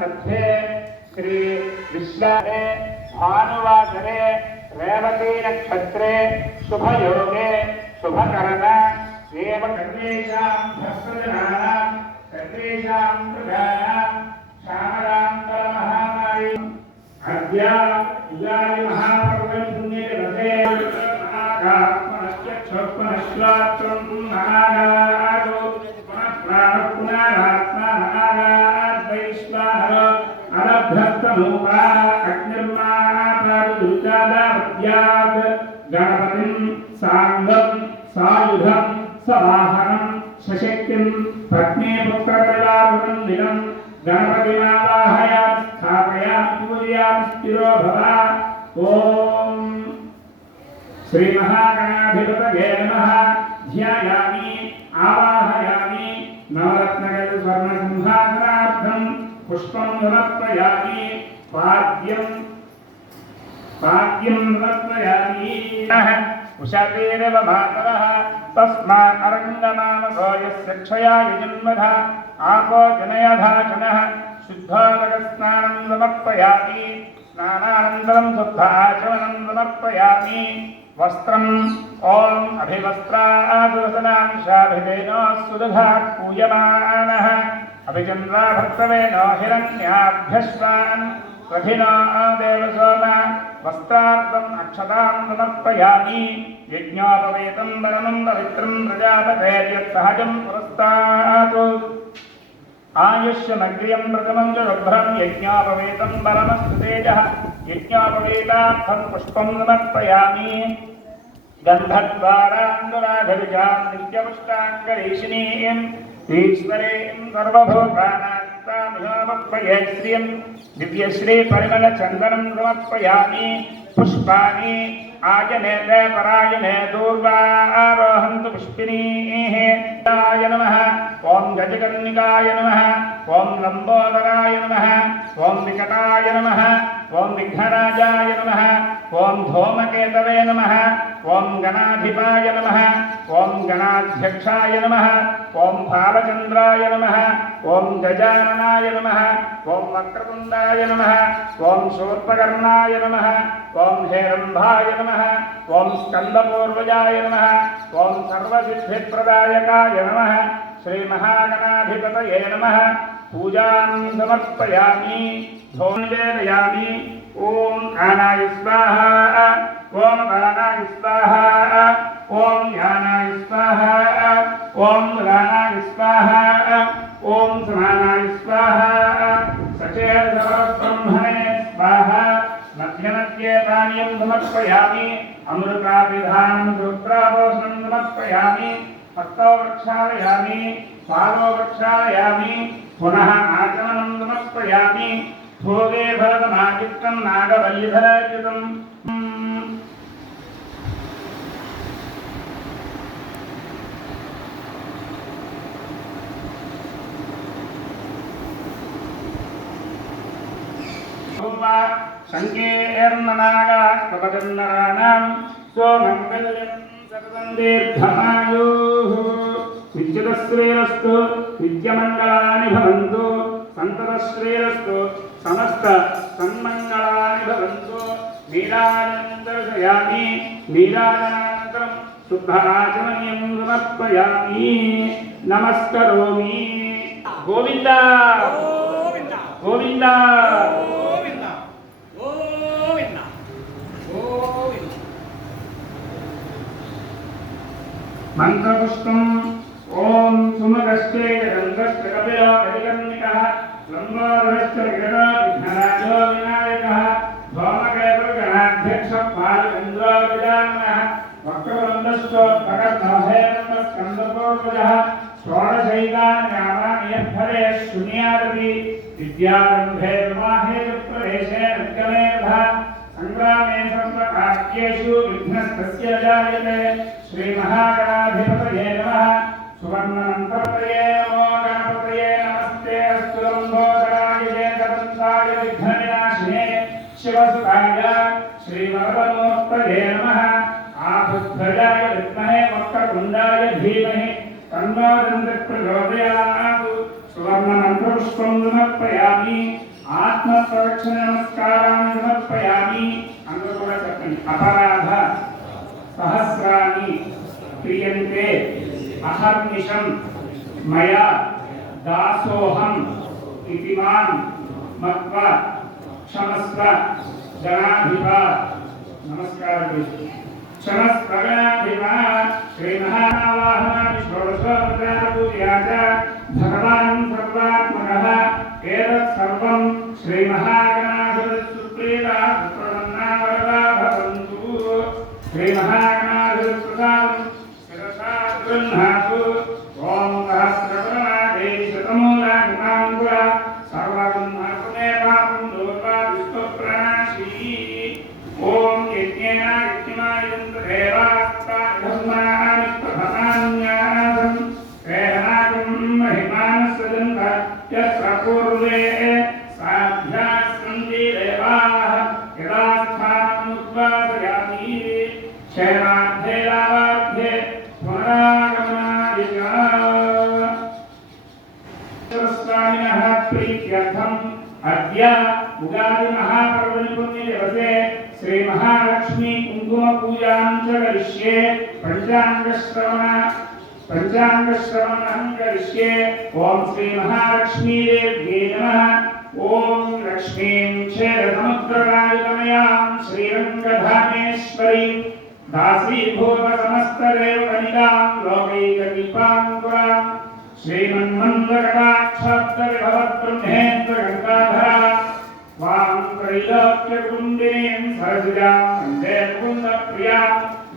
तद्धे श्री विश्वाहे भानुवासरे रेवती नक्षत्रे शुभयोगे शुभकरण एव सर्वेषां भक्तजनानां सर्वेषां प्रजानां श्यामरान्तरमहामारी अद्य युगादि महापर्वं पुण्ये रथे महागात्मनश्चक्षुष्मनश्लात्रं महागादो पुनरात्मा महागाद्वैश्वानरो अनभ्यस्तमूपा अग्निर्माणापादुर्जादावद्यात् गणपतिं साङ्गं सायुधं सवाहनं सशक्तिं पत्नीपुत्रप्रजापतिं निलं गणपतिमावाहयामि स्थापयामि पूजयामि स्थिरो भव। ॐ श्रीमहागणाधिपतये नमः। ध्यायामि आवाहयामि नवरत्नगजस्वर्णसिंहासनार्थं पुष्पं समर्पयामि पाद्यं समर्पयामि। उषातेरव मातरः तस्मात् अरङ्गनामको यस्य क्षया यजन्मध आपो जनयधाचनः शुद्धोदकस्नानं समर्पयामि। स्नानानन्तरं शुद्धाचमनं समर्पयामि। वस्त्रम् ॐ अभिवस्त्रादुरसनांशाभिधेनो सुदधात् पूयमानः अभिचन्द्राभर्तवेनो हिरण्याभ्यश्वान् रथिनो देवसोम वस्त्रार्थम् अक्षतां समर्पयामि। यज्ञोपवेतं वरमं पवित्रं प्रजापतेर्यत्सहजं पुरस्तात् आयुष्यमग्र्यं प्रथमं च शुभ्रं यज्ञोपवेतं बलमस्तु तेजः। यज्ञोपवेतार्थं पुष्पं समर्पयामि। गन्धद्वारान्दुराधविजां नित्यपुष्टाङ्गरीशिनीं ईश्वरीं सर्वभूतानां तामिहामर्पये श्रियं दिव्यश्रीपरिमलचन्दनं समर्पयामि। पुष्पाणि आयनेत परायणे दूर्वारोहन्तु पुष्पिणीः। नमः ॐ गजकर्णिकाय नमः ॐ लम्बोदराय नमः ॐ विकटाय नमः ॐ विघ्नराजाय नमः ॐ धूमकेतवे नमः ॐ गणाधिपाय नमः ॐ गणाध्यक्षाय नमः ॐ भालचन्द्राय नमः ॐ गजाननाय नमः ॐ वक्रतुण्डाय नमः ॐ शूर्पकर्णाय नमः ॐ हेरम्भाय नमः ॐ स्कन्दपूर्वजाय नमः ॐ सर्वसिद्धिप्रदायकाय नमः श्रीमहागणाधिपतये नमः। पूजां समर्पयामि धूमवेदयामि। ॐ कानाय स्वाहा ॐ बाणाय स्वाहा ॐ यानाय स्वाहा ॐ राणाय स्वाहा ॐ समानाय स्वाहा सचेतसब्रह्मणे स्वाहा। मध्यमध्ये पानीयं समर्पयामि। अमृताभिधानं रुद्राभूषणं समर्पयामि। हस्तौ प्रक्षालयामि पादौ प्रक्षालयामि पुनः आचमनं समर्पयामि। भोगे भरतमादित्यं नागवल्लीधरार्चितम् संकेर्णनागास्तपजन्नराणां स्वमङ्गल्यं सततं दीर्घमायुः। विद्युतश्रीरस्तु विद्यमङ्गलानि भवन्तु सन्ततश्रीरस्तु समस्त सन्मङ्गलानि भवन्तु। नीराजनं दर्शयामि। नीराजनानन्तरं शुद्धाचमनीयं समर्पयामि नमस्करोमि। गोविन्द गोविन्द मंत्रपुष्पम् ओम सुमगस्ते गंधस्य कपिलो गजकर्णिकः लंबोदरश्च विगतो विघ्नराजो विनायकः धूमकेतुर्गणाध्यक्षः बालचन्द्रो गजाननः वक्रवृन्दश्चोत्पकर्णहेरम्बः स्कन्दपूर्वजः षोडशैतानि नामानि यद्धरे शून्यादपि विद्यारम्भे विवाहेषु निर्गमेधः संग्रामे सर्वकार्येषु विघ्नस्तस्य जायते। श्रीमहागणाधिपतये नमः। सुवर्णमन्त्रपतये नमो गणपतये नमस्ते अस्तु लम्बोदराय जयकवंशाय विघ्नविनाशिने शिवसुताय श्रीवरदमूर्तये नमः। आभुध्वजाय विद्महे वक्रतुण्डाय धीमहि तन्नो दन्तिः प्रचोदयात्। सुवर्णमन्त्रपुष्पं समर्पयामि। ఆత్మ ప్రదక్షిణ నమస్కారాన్ని సమర్పయామి. అందరూ కూడా చెప్పండి. అపరాధ సహస్రాన్ని క్రియంతే అహర్నిశం మయా దాసోహం ఇతి మాం మత్వా క్షమస్వ గణాధిప. నమస్కారం. క్షమస్వ గణాధిప. శ్రీ మహావాహనాది షోడశోపచార పూజయా చ భగవాన్ సర్వాత్మకః ఏతత్ సర్వం శ్రీ మహాగణాధిపతి సుప్రీతా సుప్రసన్నా వరదా భవంతు. శ్రీ మహాగణాధిపతి ప్రసాదం శిరసా గృహ్ణాతు. ఓం సహస్రప్రమాదేవి శతమూలాంకుర సర్వగుణాత్మే పాపం దూర్వా విశ్వప్రాశీ. ఓం యజ్ఞేన యజ్ఞమాయుంత దేవాస్తాధర్మాని ప్రధాన్యాసం ప్రేరణాకం మహిమానస్సదంత యత్ర పూర్వే సాభ్యాస్సంతి దేవాః యదా స్థానముద్వాసయామి క్షేమార్థే లాభార్థే పునరాగమనాయ స్వామినః ప్రీత్యర్థం అద్య ఉగాది మహాపర్వణి పుణ్య దివసే శ్రీ మహాలక్ష్మీ కుంకుమ పూజాం చ కరిష్యే. పంచాంగశ్రవణం కరిష్యే. ఓం శ్రీ మహాలక్ష్మీదేవ్యై నమః. ఓం లక్ష్మీం క్షీరసముద్రరాజితమయాం శ్రీరంగధామేశ్వరీం దాసీభూత సమస్తదేవ వనితాం లోకైకదీపాంకురాం శ్రీమన్మందకటాక్షాబ్దవిభవద్బ్రహ్మేంద్రగంగాధరా వాం త్రైలోక్యకుండినీం సరసిజాం వందే ముకుందప్రియాం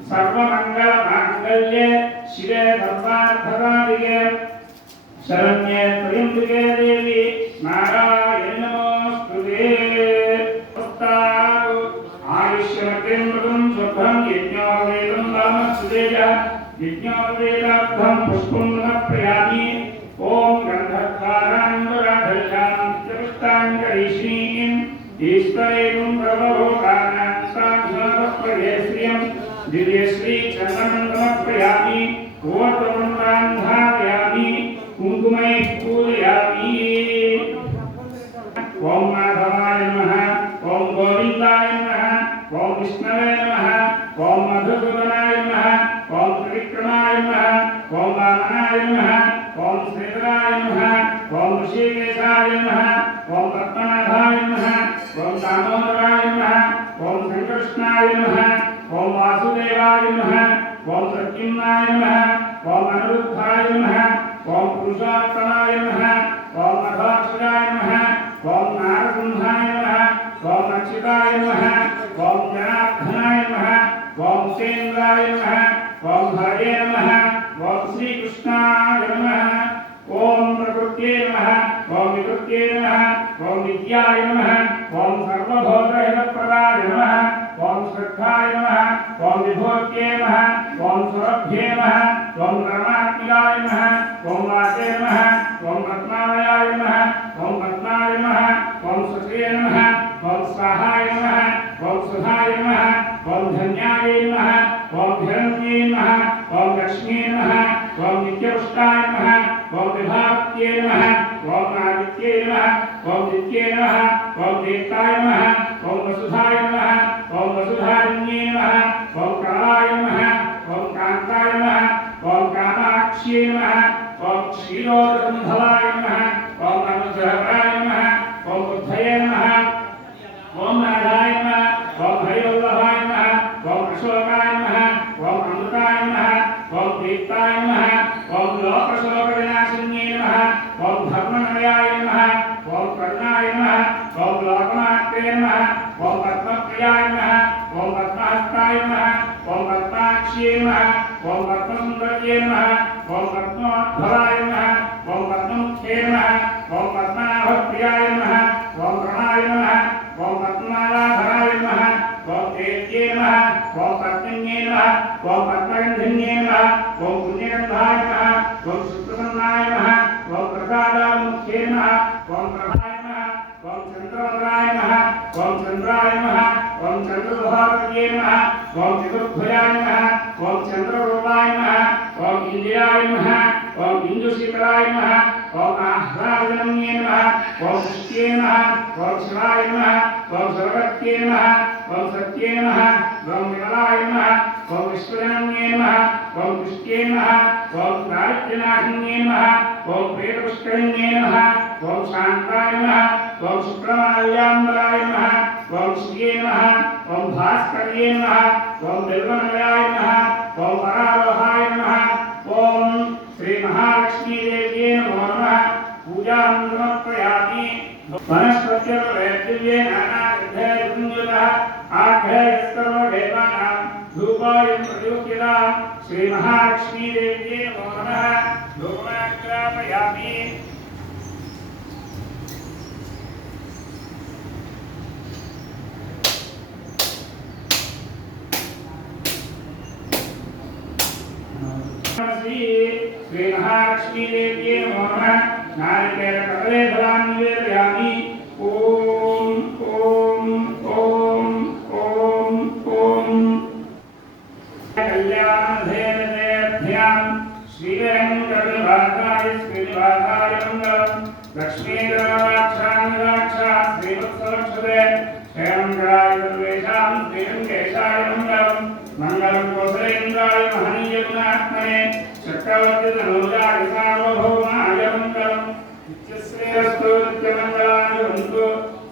సర్వమంగళమాంగళ్యే శివే సర్వార్థసాధికే శరణ్యే త్ర్యంబకే దేవి నారాయణి నమోస్తుతే. ఆయుష్యమృతం శుభ్రం యజ్ఞోవేదం రామస్తుతేజ యజ్ఞోవేదార్థం పుష్పం సమర్పయామి. ఓం గంధర్వారాంగురాధర్షాంగరీష్ణీం ఈశ్వరేయం ప్రభోగానాం సాధ్యోపయేశ్రియం దివ్యశ్రీ చందనం సమర్పయామి. ఓర్వృందాన్ ధారయామి కుంకుమై పూజయామి. ఓం మాధవాయ నమః. ఓం గోవిందాయ నమః. ఓం విష్ణవే నమః. ఓం మధుసూదనాయ నమః. ఓం త్రివిక్రమాయ నమః. ఓం వామనాయ నమః. ఓం శ్రీధరాయ నమః. ఓం ఋషికేశాయ నమః. ఓం పద్మనాభాయ నమః. ఓం దామోదరాయ నమః. ఓం శ్రీకృష్ణాయ నమః. ఓం వాసుదేవాయ నమః. ఓం ప్రద్యుమ్నాయ నమః. ఓం అనిరుద్ధాయ నమః. ఓం పురుషోత్తమాయ నమః. ఓం మధ్వాక్షరాయ నమః. ఓం నారసింహాయ నమః. ఓం అచ్యుతాయ నమః. ఓం జనార్దనాయ నమః. ఓం సేంద్రాయ నమః. ఓం హరే నమః. ఓం శ్రీకృష్ణాయ నమః. ఓం ప్రకృత్యై నమః. ఓం వికృత్యై నమః. ఓం విద్యాయ నమః. ఓం సర్వభూతహితప్రదాయ నమః. ఓం శ్రద్ధాయ నమః. ఓం విభూత్యై నమః. ఓం సురభ్యై నమః. ఓం పరమాత్మికాయ నమః. ఓం వాసే నమః. ఓం పద్మాలయాయ నమః. ఓం పద్మాయ నమః. ఓం సుశ్రీయ నమః. ఓం స్వాహాయ నమః. ఓం సుధాయ నమః. ఓం ధన్యాయ నమః. ఓం హిరణ్యై నమః. ఓం లక్ష్మీ నమః. ఓం నిత్యపుష్టాయ నమః. ఓం విభావత్యై నమః. ఓం ఆదిత్యై నమః. ఓం నిత్యై నమః. ఓం దీప్తాయ నమః. ఓం వసుధాయ నమః. ఓం వసుధారిణ్యై నమః. ఓం కాలాయ నమః. ఓం కాంతాయ నమః. ఓం కామాక్ష్యై నమః. ఓం క్షీరోదసంభవాయ నమః. ఓం అనుగ్రహరాయ నమః. ఓం బుద్ధయే నమః. ఓం నారాయ నమః. ఓం హరివల్లభాయ నమః. ఓం అశోకాయ నమః. ఓం అమృతాయ నమః. ఓం దీప్తాయ నమః. ఓం లోకశోక వినాశిన్యై నమః. ఓం ధర్మనయాయ నమః. ఓం కరుణాయ నమః. ఓం లోకమాత్రే నమః. ఓం పద్మప్రియాయ నమః. ఓం పద్మహస్తాయ నమః. ఓం పద్మాక్ష్యై నమః. ఓం పద్మసుందర్యై నమః. ఓం పద్మోద్భవాయ నమః. ఓం పద్మముఖ్యై నమః. ఓం పద్మనాభప్రియాయ నమః. ఓం ప్రణాయ నమః. ఓం పద్మమాలాధరాయ నమః. ఓం దేవ్యై నమః. ఓం పద్మిన్యై నమః. ఓం పద్మగంధిన్యై నమః. ఓం పుణ్యగంధాయ నమః. ఓం శుక్రసన్నాయ నమః. ఓం ప్రసాదాముఖ్యై నమః. ఓం ప్రభాయ నమః. ఓం చంద్రవదనాయ నమః. ఓం చంద్రాయ నమః. ఓం చంద్రసుభావత్యై నమః. ఓం చతుర్భుజాయ నమః. ఓం చంద్రరూపాయ నమః. ఓం ఇంద్రియాయ నమః. ఓం ఇందుశీతలాయ నమః. ఓం ఆహ్లాదనమ్యే నమః ఓం పుష్ట్యే నమః ఓం శివాయ నమః ఓం సర్వత్యే నమః ఓం సత్యే నమః ఓం విమలాయ నమః ఓం విశ్వజనమ్యే నమః ఓం పుష్ట్యే నమః ఓం దారిద్ర్యనాశన్యే నమః ఓం ప్రేతపుష్కరిణ్యే నమః ఓం శాంతాయ నమః ఓం శుక్రమాల్యాంబరాయ నమః ఓం శ్రీయే నమః ఓం భాస్కర్యే నమః ఓం బిల్వనిలయాయ నమః ఓం వరారోహాయ నమః ఓం శ్రీ మహాలక్ష్మీదేవ్యే నమో నమః పూజాం సమర్పయామి వనస్పత్యర్వేద్యే నానావిధైర్యుక్తః ఆఘ్రయస్తర్వదేవానాం ధూపాయం ప్రయోక్యతాం శ్రీ మహాలక్ష్మీదేవ్యే నమో నమః ధూపమాగ్రాపయామి श्री महालक्ष्मीदेव्यै नमो नमः नारिकेलकदले फलानि निवेदयामि ओम ओम ओम ओम ओम कल्याणधेनदेभ्यां श्रीवेङ्कटनिवासाय श्रीनिवासाय मङ्गलम् लक्ष्मीधरवाक्षान्निवाक्षा श्रीवत्सलक्षते श्रीमङ्गलाय सर्वेषां श्रीरङ्गेशाय मङ्गलम् मंगलम कोसलेन्द्राय महनीयगुणात्मने चक्रवर्ती तनूजाय सार्वभौमाय मंगलम नित्यश्रेयस्तु नित्यमंगलानि भवन्तु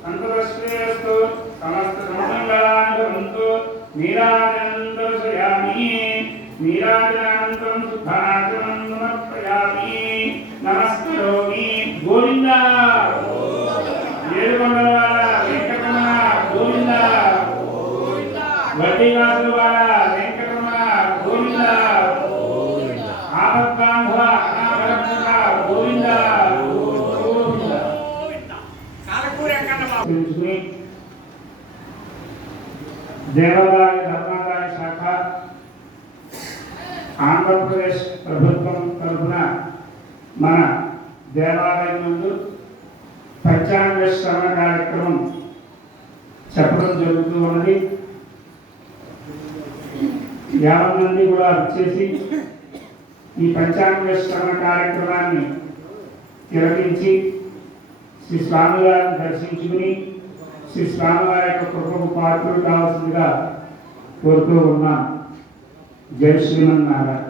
सन्ततश्रेयस्तु समस्त सममंगलानि भवन्तु नीराजनं दर्शयामि नीराजनानन्तरं शुद्धाचरणं समर्पयामि नमस्करोमि गोविन्दा ఏడుకొండలవాడ వెంకటరమణ గోవిందా వడ్డీవాసులవాడ వెంకటరమణ గోవిందా ఆపద్బాంధవ అనాథరక్షక గోవిందా దేవాదాయ ధర్మాదాయ శాఖ ఆంధ్రప్రదేశ్ ప్రభుత్వం తరఫున మన దేవాలయం నందు పంచాంగ శ్రవణ కార్యక్రమం చెప్పడం జరుగుతూ ఉన్నది. 50 మంది కూడా వచ్చేసి ఈ పంచాంగ శ్రవణ కార్యక్రమాన్ని తిలకించి శ్రీ స్వామివారిని దర్శించుకుని శ్రీ స్వామివారి యొక్క కృపకు పాత్రలు కావాల్సిందిగా కోరుతూ ఉన్నాం. జై శ్రీమన్నారాయణ.